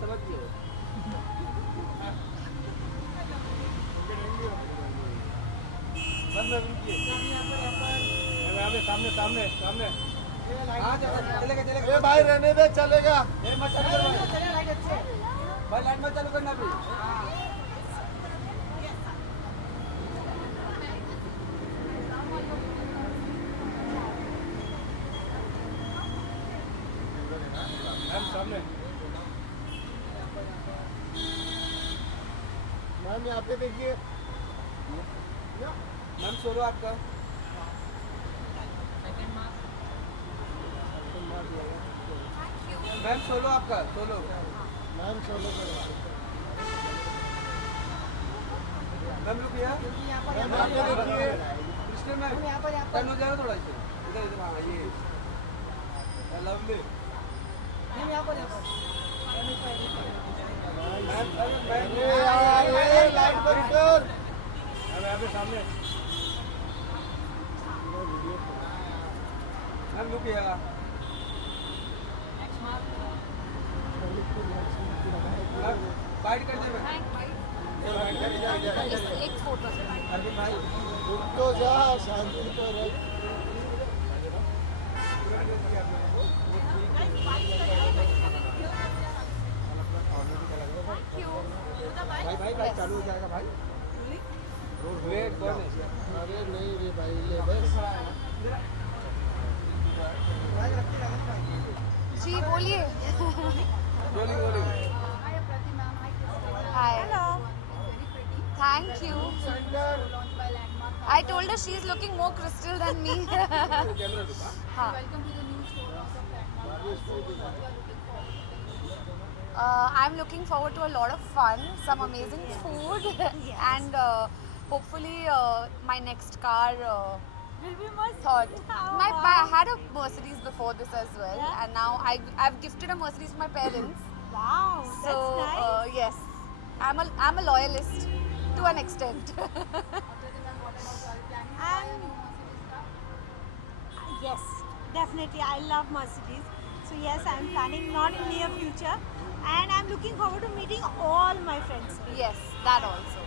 समझ गए बस में रुकिए यहाँ पे सामने सामने सामने चलेगा भाई रहने दे चलेगा मत चालू कर भाई लाइट मत चालू करना भी सामने मैम यहाँ पे देखिए मैम सोलो आपका मैम सोलो आपका सोलो मैम सोलो मैम रुकिए कृष्ण मैम टर्न हो जाएगा थोड़ा इधर इधर हाँ ये लवली मैम यहाँ पर लाइट पर इधर यहाँ पे सामने मैम रुकिए बाइट कर दे एक फोटो अरे भाई रुक तो जा शांति तो रह भाई भाई भाई चालू हो जाएगा भाई वेट कौन है अरे नहीं रे भाई ले बस जी बोलिए rolling rolling hi thank you I told her she is looking more crystal than me. हाँ. I'm looking forward to a lot of fun, some amazing food, and hopefully my next car will be more thought. I had a Mercedes before this as well, and now I've gifted a Mercedes to my parents. Wow, So that's nice. yes, I'm a loyalist to an extent. And yes, definitely, I love Mercedes. So yes, I'm planning not in near future, and I'm looking forward to meeting all my friends. Yes, that also.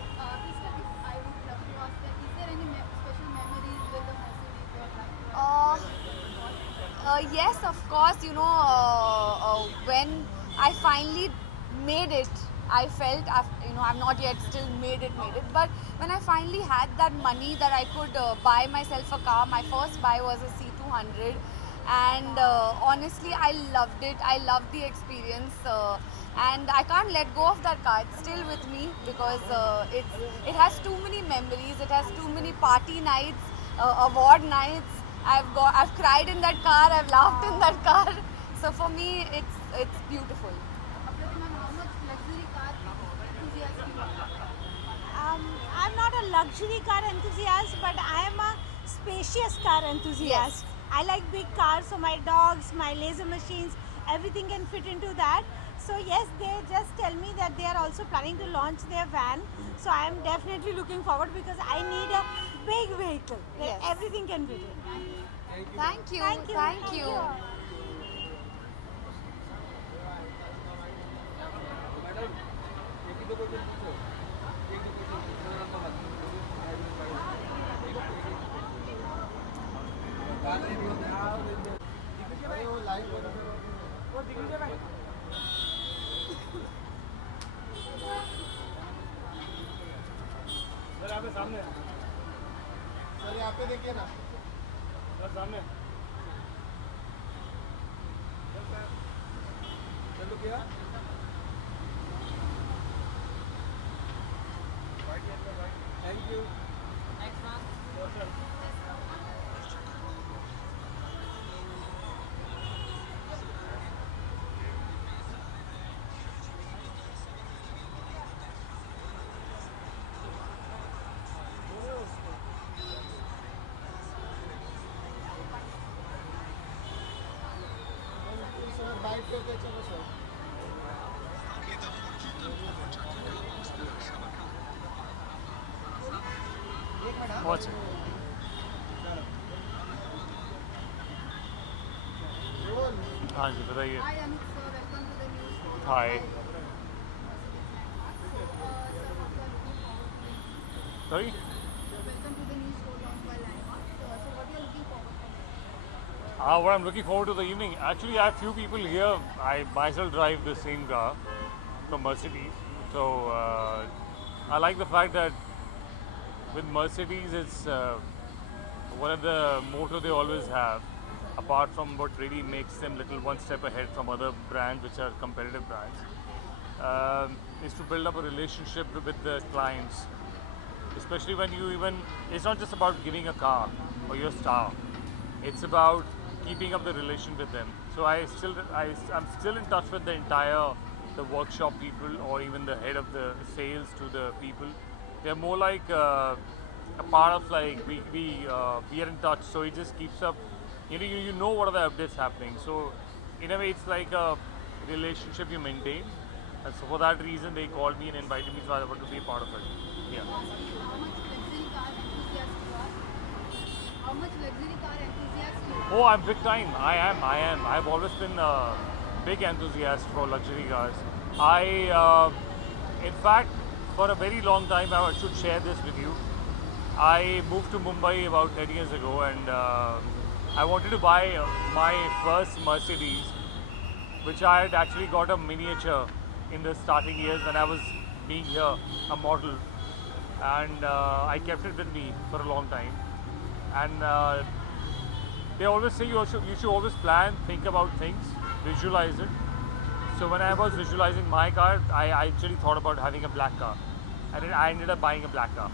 Yes, of course. You know, when I finally made it, I felt, I've not yet still made it. But when I finally had that money that I could buy myself a car, my first buy was a C200. And honestly, I loved it. I loved the experience. And I can't let go of that car. It's still with me because it has too many memories. It has too many party nights, award nights. I've cried in that car. I've laughed in that car. So for me, it's beautiful. I'm not a luxury car enthusiast, but I am a spacious car enthusiast. Yes. I like big cars, so my dogs, my laser machines, everything can fit into that. So yes, they just tell me that they are also planning to launch their van. So I am definitely looking forward because I need a big vehicle where Yes. everything can fit in. Thank you. Thank you. Thank you. Madam एक ही दो question पूछो एक दो question वो line वो दिख लीजिए भाई सर यहाँ पे सामने सर यहाँ पे देखिए ना सर सामने चलो क्या Thank you. Next one. Sir. Sir, bite करके चलो सर. What's it? हाँ जी बताइए. Hi Anik sir, welcome to the news. Hi. Sorry? Welcome to the new store launched by Landmark. So what are you looking forward to? What I'm looking forward to the evening. Actually, I have few people here. I myself drive the same car from Mercedes. So I like the fact that with Mercedes, it's one of the motto they always have, apart from what really makes them little one step ahead from other brands which are competitive brands, is to build up a relationship with the clients. Especially when it's not just about giving a car or your star. It's about keeping up the relation with them. So I'm still in touch with the workshop people or even the head of the sales to the people. They're more like a part of like we are in touch. So it just keeps up. You know what are the updates happening. So in a way, it's like a relationship you maintain. And so for that reason, they called me and invited me, so I wanted to be a part of it. Yeah. How much luxury car enthusiast you are? Oh, I'm big time. I am. I've always been a big enthusiast for luxury cars. In fact, for a very long time, I should share this with you. I moved to Mumbai about 10 years ago, and I wanted to buy my first Mercedes, which I had actually got a miniature in the starting years when I was being here, a model, and I kept it with me for a long time. And they always say you should always plan, think about things, visualize it. So when I was visualizing my car, I actually thought about having a black car, and I ended up buying a black car.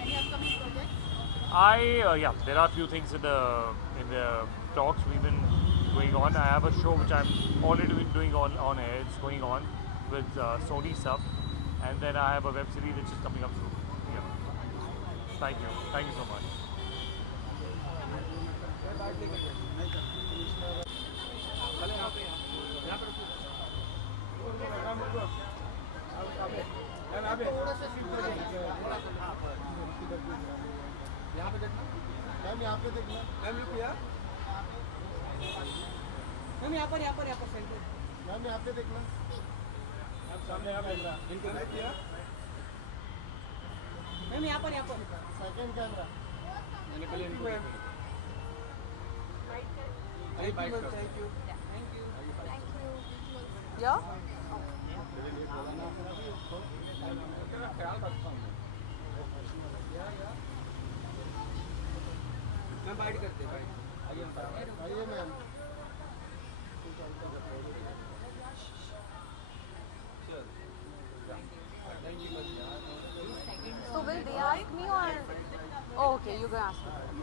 Any upcoming projects? Yeah, there are a few things in the talks we've been going on. I have a show which I'm already doing on air. It's going on with Sony Sub, and then I have a web series which is coming up soon. Yeah. Thank you so much. यहाँ पे देखना ma'am, यहाँ पे देखना ma'am, look यार ma'am, यहाँ पर centre ma'am, यहाँ पे देखना मैम, सामने यहाँ कैमरा इनको देख लिया मैम, यहाँ पर सेकंड कैमरा मैंने पहले इनको थैंक यू Yeah? ख्याल रखता हूँ मैं बाइट करते आइए ma'am. So will they ask me or? Oh, okay, you're gonna ask me.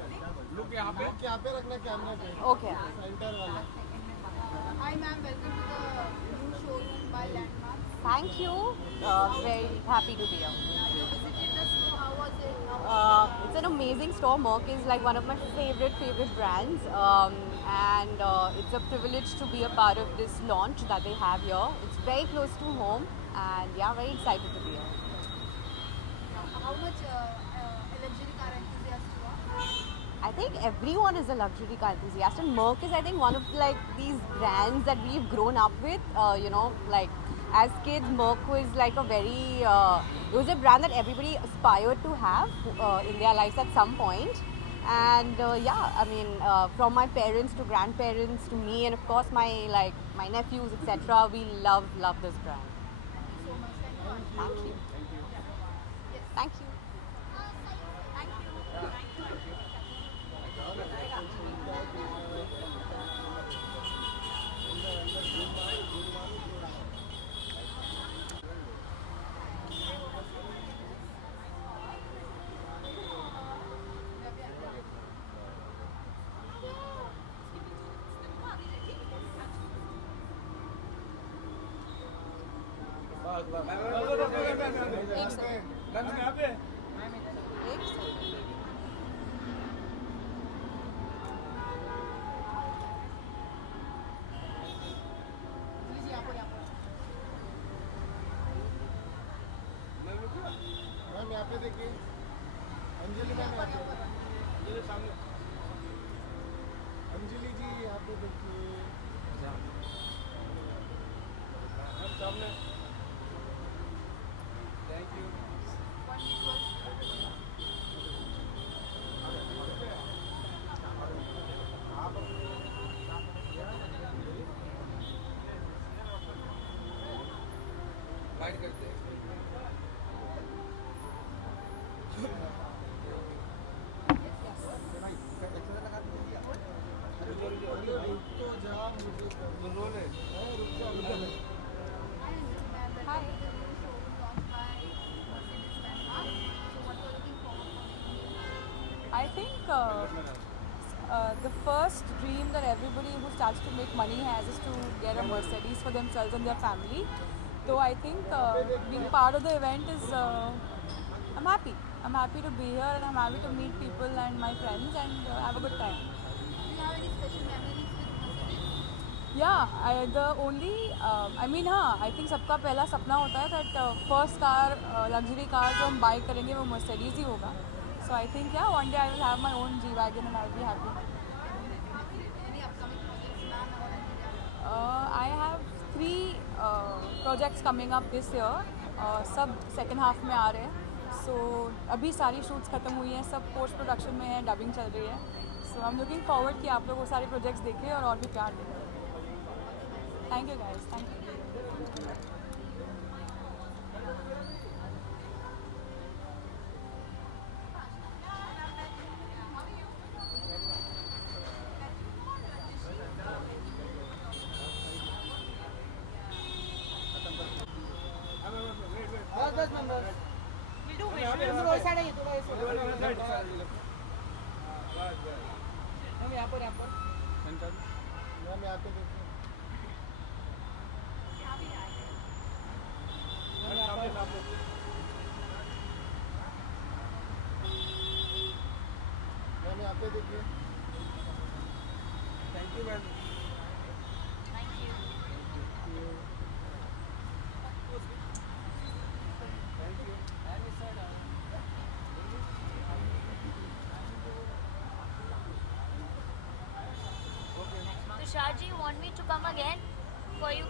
Look यहाँ पे रखना कैमरा पे। Okay. सेंटर वाला। Hi ma'am, welcome to the new showroom by Landmark. Thank you. Very happy to be here. You visited the store. How was it? It's an amazing store. Merck is like one of my favorite brands, and it's a privilege to be a part of this launch that they have here. It's very close to home, and yeah, very excited to be here. How much luxury car enthusiast you are? I think everyone is a luxury car enthusiast, and Merck is, I think, one of like these brands that we've grown up with. Like as kids, Merck was like a very it was a brand that everybody aspired to have in their lives at some point. And yeah, I mean, from my parents to grandparents to me, and of course my nephews, etc. We love this brand. So much. Thank you. Thank you. एक second. Ma'am यहाँ पे देखिए, Anjali ma'am यहाँ पे, अंजलि सामने, अंजलि जी यहाँ पे देखिए, मैम सामने, थैंक यू। गाइड करते हैं भाई एक्सरसाइज लगा दिया अरे रुक तो जा मुझे रोल है रुक जा I understand that Hi. the showroom launched by Mercedes-Benz. So what you're looking forward for? I think the first dream that everybody who starts to make money has is to get a Mercedes for themselves and their family. So I think being part of the event is, I'm happy. I'm happy to be here and I'm happy to meet people and my friends and have a good time. Do you have any special memories with Mercedes? Yeah, the only, I think सबका पहला सपना होता है that first car, luxury car जो हम buy करेंगे वो Mercedes ही होगा. So I think yeah, one day I will have my own G-Wagon and I'll be happy. Any upcoming projects planned or anything? I have 3 projects coming up this year. सब second half में आ रहे हैं. So अभी सारी shoots खत्म हुई हैं, सब post production में है, dubbing चल रही है. So I'm looking forward कि आप लोग वो सारे projects देखें और भी प्यार दें. Thank you guys. Thank you. हाँ 10 नंबर हम यहाँ पर सेंटर मैम यहाँ पे देखिए मैम यहाँ पे देखिए thank you ma'am Tushar ji, you want me to come again for you?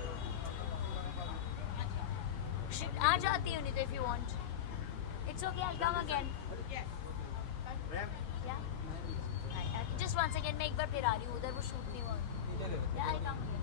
आ जाती हूँ नहीं तो if you want. It's okay, I'll come again. Yeah? Just once again, मैं एक बार फिर आ रही हूँ उधर वो shoot नहीं हुआ. Yeah, I'll come again.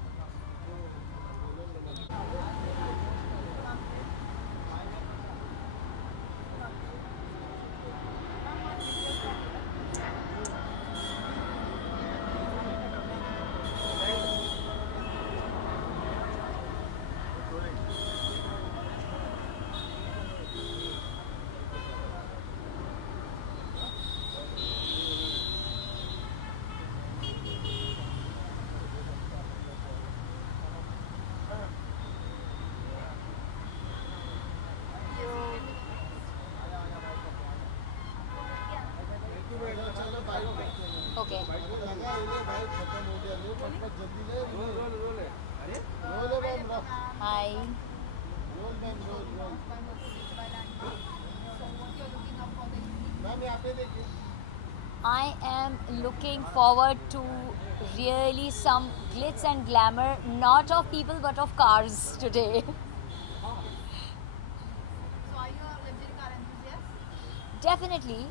Okay. Hi. I am looking forward to really some glitz and glamour, not of people but of cars today. So are you a luxury car enthusiast? Definitely,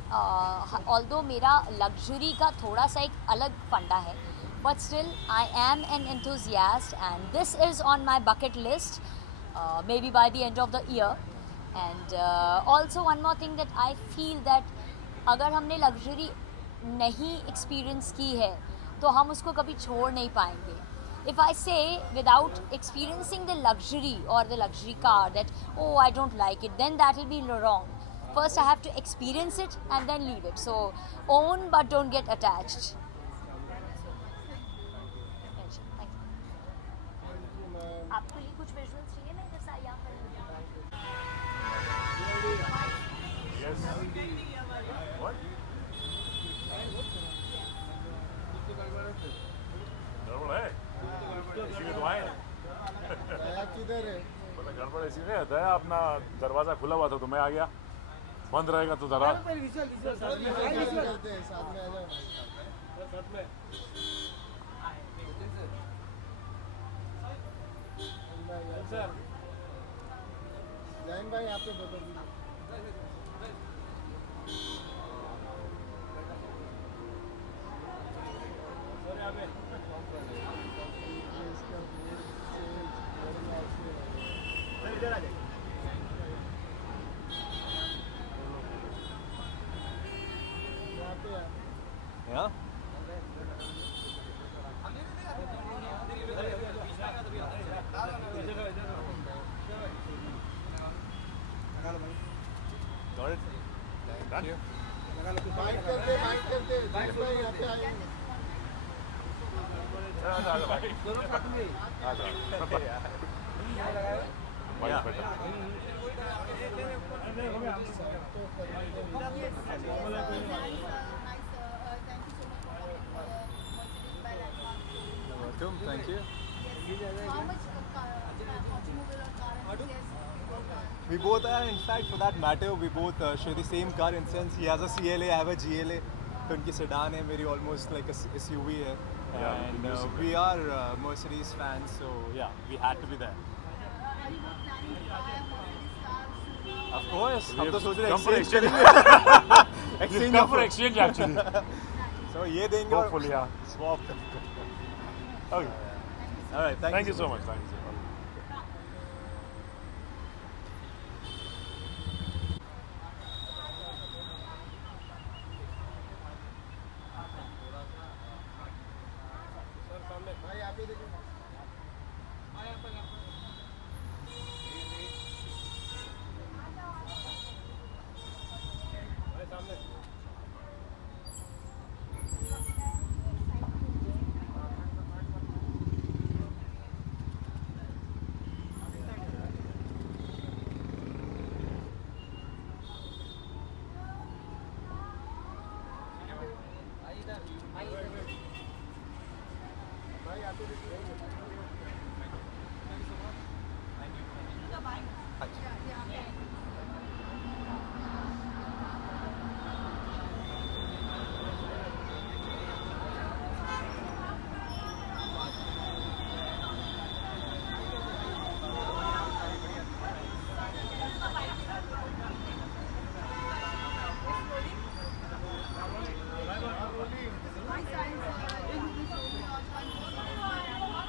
although मेरा luxury का थोड़ा सा एक अलग फंडा है, but still I am an enthusiast and this is on my bucket list, maybe by the end of the year. And also one more thing that I feel that अगर हमने luxury नहीं experience की है, तो हम उसको कभी छोड़ नहीं पाएंगे. If I say without experiencing the luxury or the luxury car that, oh, I don't like it, then that will be wrong. First I have to experience it and then leave it. So own but don't get attached. Thank you. आपको ये कुछ visuals चाहिए मैं इधर से यहाँ पर Yes. What? गड़बड़ है? इसी में तो आए हैं। किधर है बोला गड़बड़ इसी में होता है, अपना दरवाजा खुला हुआ था तो मैं आ गया, बंद रहेगा तो जरा करते हैं साथ में आ जाओ साथ में सर जैन भाई आप पे बता दीजिए Yeah. Got it. Thank you. Yeah. Welcome. Thank you. How much automobile or car enthusiast you both are? We both are, in fact, for that matter, we both share the same car in sense. He has a CLA, I have a GLA. तो उनकी sedan है, मेरी almost like a SUV है. And we are Mercedes fans, so yeah, we had to be there. Are you both planning to buy a Mercedes car soon? Of course, हम तो सोच come for रहे exchange. exchange We've come for exchange actually. So ये देंगे और Hopefully, yeah. swap. Okay. All right, Thank you so much. Thank you so much.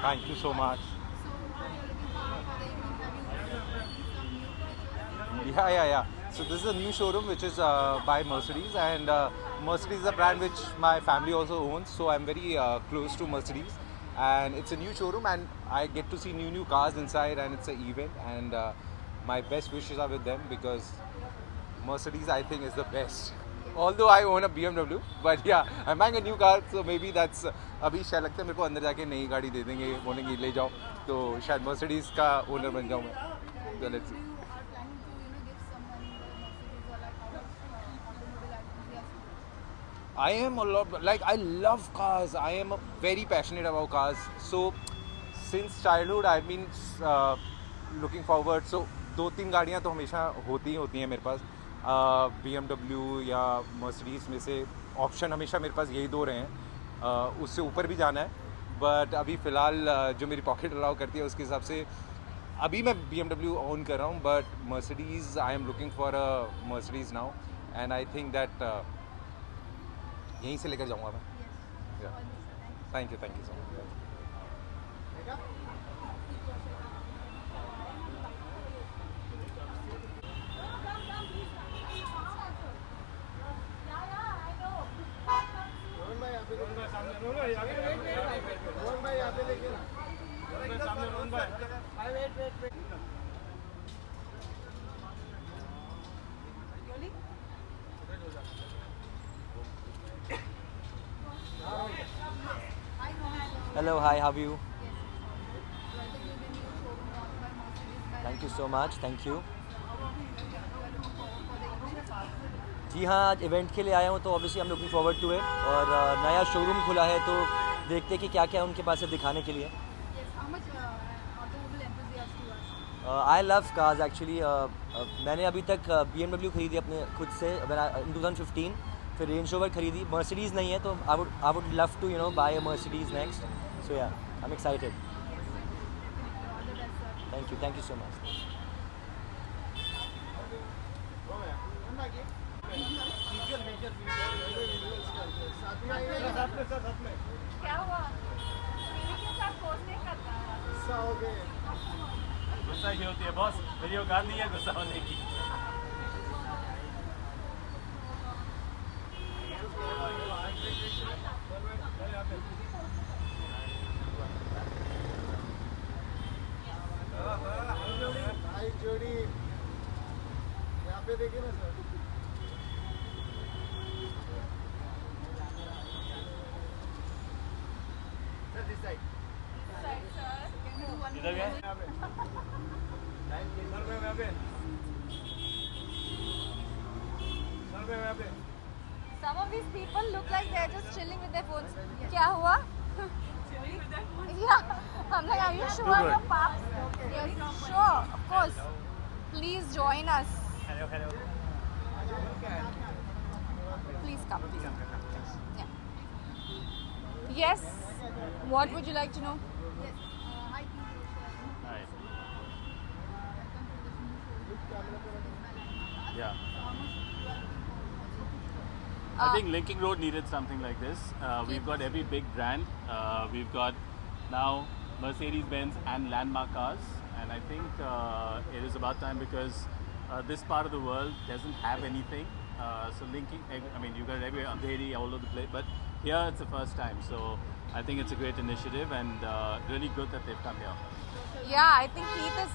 Thank you so much. Yeah. So this is a new showroom which is by Mercedes, and Mercedes is a brand which my family also owns. So I'm very close to Mercedes, and it's a new showroom, and I get to see new cars inside, and it's an event, and my best wishes are with them because Mercedes I think is the best. Although I own a BMW, but yeah, I'm buying a new car, so maybe that's अभी शायद लगता है मेरे को अंदर जाके नई गाड़ी दे देंगे, बोलेंगे ले जाओ, तो शायद Mercedes का ओनर बन जाऊँ मैं. So let's see. You are planning to, give someone Mercedes or like how much automobile enthusiast? I am a lot, like I love cars. I am very passionate about cars. So since childhood I've been looking forward. So 2-3 गाड़ियाँ तो हमेशा होती हैं मेरे पास. BMW या Mercedes में से option हमेशा मेरे पास यही 2 रहे हैं. उससे ऊपर भी जाना है, बट अभी फ़िलहाल जो मेरी पॉकेट अलाउ करती है उसके हिसाब से अभी मैं BMW ओन कर रहा हूँ, but Mercedes I am looking for a Mercedes now, and I think that यहीं से लेकर जाऊँगा मैं. Thank you so much. Hello, hi, how are you? Thank you so much, thank you. जी हाँ, आज इवेंट के लिए आया हूँ तो ऑब्वियसली हम लुकिंग फॉरवर्ड टू इट, और नया शोरूम खुला है तो देखते हैं कि क्या क्या उनके पास है दिखाने के लिए. How much automobile enthusiast you are? I love cars actually. मैंने अभी तक BMW खरीदी अपने खुद से इन 2015, फिर रेंज रोवर खरीदी. मर्सिडीज़ नहीं है तो I would love to buy a Mercedes next. So yeah, I am excited. Thank you so much. क्या हुआ? टीवी के साथ पोस्ट नहीं करना है। गुस्सा ही होती है बॉस, मेरी औकात नहीं है गुस्सा होने की। इधर गए Some of these people look like they're just chilling with their phones. क्या हुआ? Yeah, I'm like, are you sure your paps? Yes, sure, of course. Please join us. Hello. Please come. Yeah. Yes. What would you like to know? Hi, Piyush. Hi. Welcome to the new Yeah. Uh, I think Linking Road needed something like this. We've got every big brand. We've got now Mercedes-Benz and Landmark cars, and I think it is about time because this part of the world doesn't have anything. So linking, I mean, you got everywhere, Andheri, all over the place, but here it's the first time. So I think it's a great initiative and really good that they've come here. Yeah, I think Keith is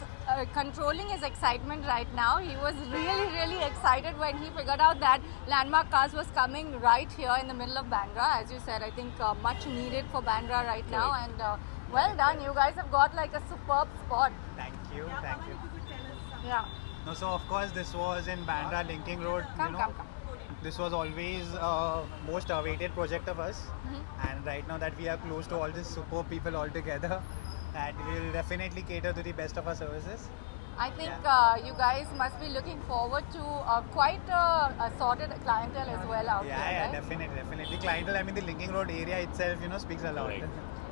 controlling his excitement right now. He was really, really excited when he figured out that Landmark Cars was coming right here in the middle of Bandra. As you said, I think much needed for Bandra right now. And well done, you guys have got like a superb spot. Thank you. Yeah, No, so of course this was in Bandra Linking Road. come. This was always most awaited project of us, and right now that we are close to all these superb people all together, and we will definitely cater to the best of our services. I think you guys must be looking forward to quite a sorted clientele as well out Yeah, there, right? definitely. Clientele, I mean the Linking Road area itself, speaks a lot. Right.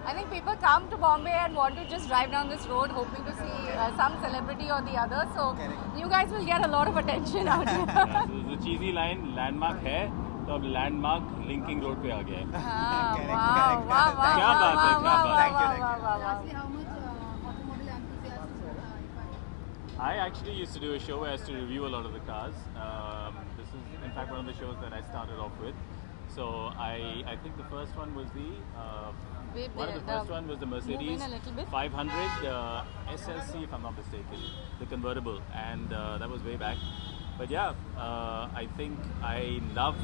I think people come to Bombay and want to just drive down this road hoping to see some celebrity or the other. So Correct. you guys will get a lot of attention out here. Yeah, so the cheesy line, Landmark है, तो अब Landmark Linking Road पे आ गया है. Ah, Correct, wow, correct. wow, wow, क्या wow, बात है, wow, क्या wow, बात है. wow, Thank you, wow, wow, wow. Lastly, how much automobile enthusiasm you find? I actually used to do a show where I used to review a lot of the cars. This is in fact one of the shows that I started off with. So I think the first one was the first one was the Mercedes Move in a little bit. 500 SLC, if I'm not mistaken, the convertible, and that was way back. But yeah, I think I love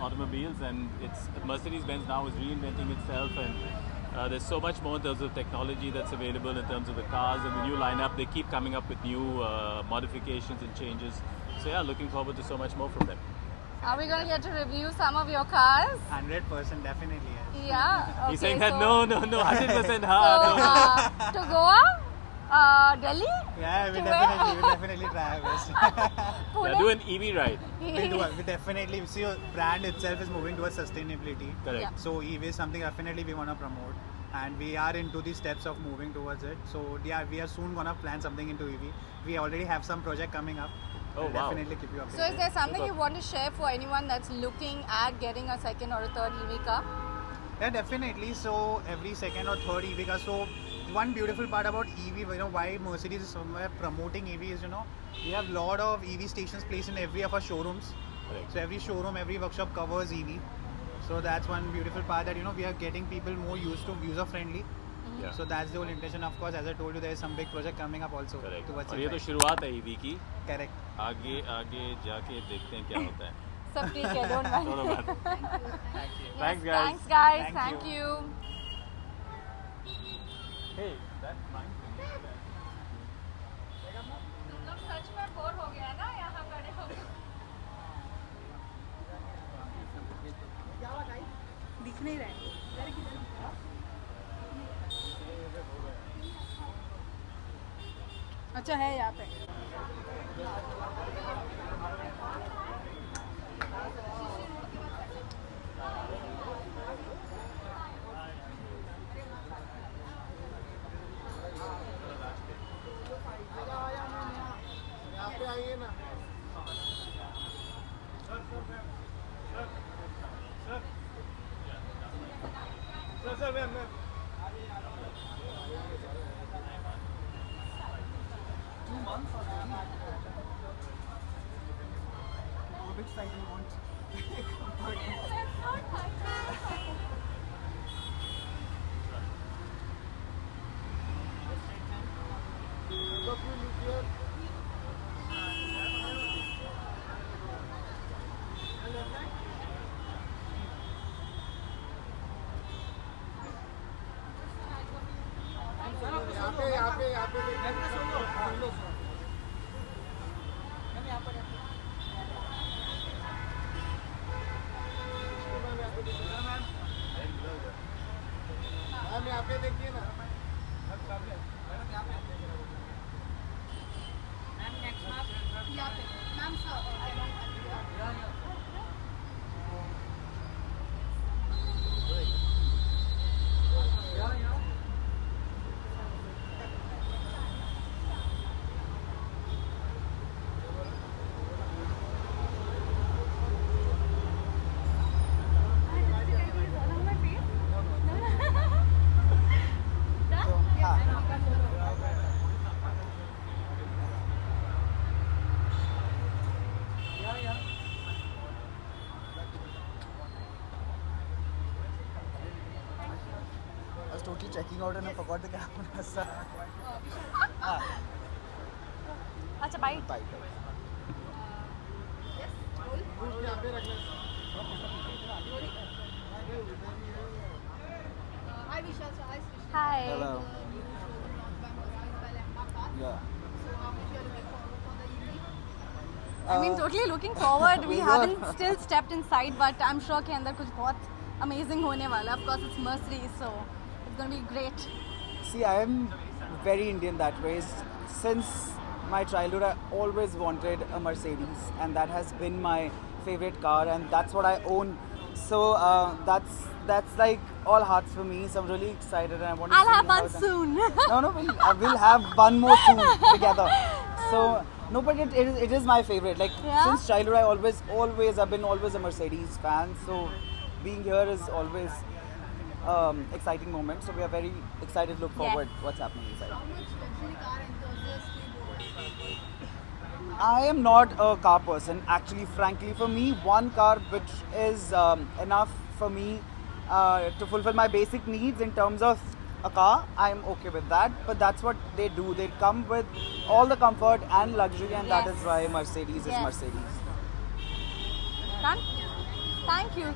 automobiles, and it's Mercedes-Benz now is reinventing itself, and there's so much more in terms of technology that's available in terms of the cars and the new lineup. They keep coming up with new modifications and changes. So yeah, looking forward to so much more from them. Are we going to get to review some of your cars? 100% definitely, yes. Yeah. Okay, He's saying that so, no, 100% So, hard. to Goa, Delhi, Yeah, To we'll where? definitely try our best. Pune. Yeah, do an EV ride. We definitely see your brand itself is moving towards sustainability. Correct. Yeah. So EV is something definitely we want to promote, and we are into the steps of moving towards it. So yeah, we are soon gonna plan something into EV. We already have some project coming up. Oh, We'll wow. Definitely keep you updated. So is there something Super. you want to share for anyone that's looking at getting a second or a third EV car? Yeah, definitely. So every second or third EV car. So one beautiful part about EV, why Mercedes is somewhere promoting EV is, we have lot of EV stations placed in every of our showrooms. Correct. So every showroom, every workshop covers EV. So that's one beautiful part that we are getting people more used to user friendly. Yeah. So that's the whole intention. Of course, as I told you, there is some big project coming up also. Correct. Towards और it, ये तो right? शुरुआत है EV की. Correct. आगे आगे जाके देखते हैं क्या होता है. सब ठीक है, don't worry. दोनों बात. Yes, Thanks, guys. Thanks, guys. Thank Thank you. you. Hey, that's mine. तुम लोग सच में बोर हो गया ना यहाँ खड़े हो दिख नहीं रहे अच्छा है यहाँ पे यहाँ पे आइए ना Ma'am, sir. I was totally checking out and I forgot the camera. So, अच्छा bite bye. Hi Vishal, so hi Srishti. Hi. Hello. New show launched by Mercedes by Lampa Park. Yeah. So how much you are looking forward for the evening? I mean, totally looking forward. We haven't still stepped inside, but I'm sure कि अंदर कुछ बहुत amazing होने वाला है. Of course, it's Mercedes, so it's gonna be great. See, I am very Indian that way. Since my childhood, I always wanted a Mercedes, and that has been my favorite car, and that's what I own. So that's like all hearts for me. So I'm really excited, and I want to. I'll see have how one the- soon. No, we'll have one more soon together. So no, but it is my favorite. Like Yeah? since childhood, I've been always a Mercedes fan. So being here is always exciting moment. So we are very excited to look forward what's happening inside. How much luxury car enthusiast do you both? I am not a car person. Actually, frankly, for me, one car which is enough for me to fulfill my basic needs in terms of a car, I'm okay with that. But that's what they do. They come with all the comfort and luxury, and that is Yes. why Mercedes is Yes. Mercedes. Done? Thank you.